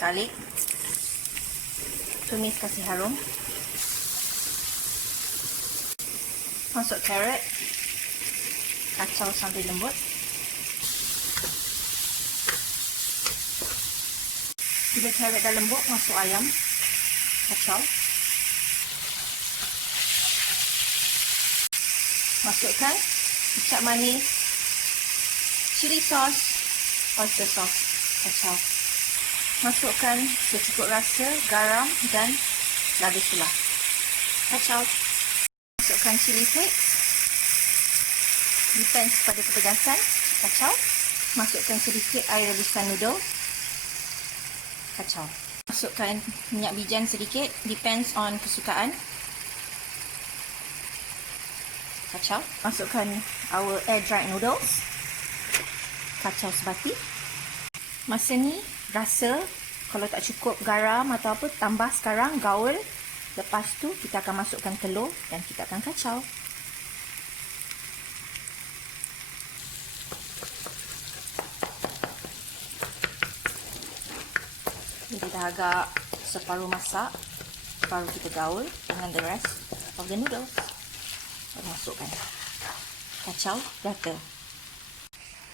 garlic, tumis kasih harum. Masuk carrot, kacau sampai lembut. Bila carrot dah lembut, masuk ayam, kacau. Masukkan kicap manis, chili sauce, oyster sauce, kacau. Masukkan secukup rasa garam dan lada pula, kacau. Masukkan chili flakes, depends pada kepedasan, kacau. Masukkan sedikit air rebusan noodle, kacau. Masukkan minyak bijan sedikit, depends on kesukaan, kacau. Masukkan our air dried noodles, kacau sebati. Masa ni rasa kalau tak cukup garam atau apa, tambah sekarang, gaul. Lepas tu kita akan masukkan telur dan kita akan kacau. Jadi dah agak separuh masak, baru kita gaul dengan the rest of the noodles. Masukkan, kacau rata.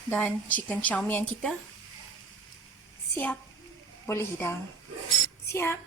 Dan chicken chow mein kita siap. Boleh hidang. Siap.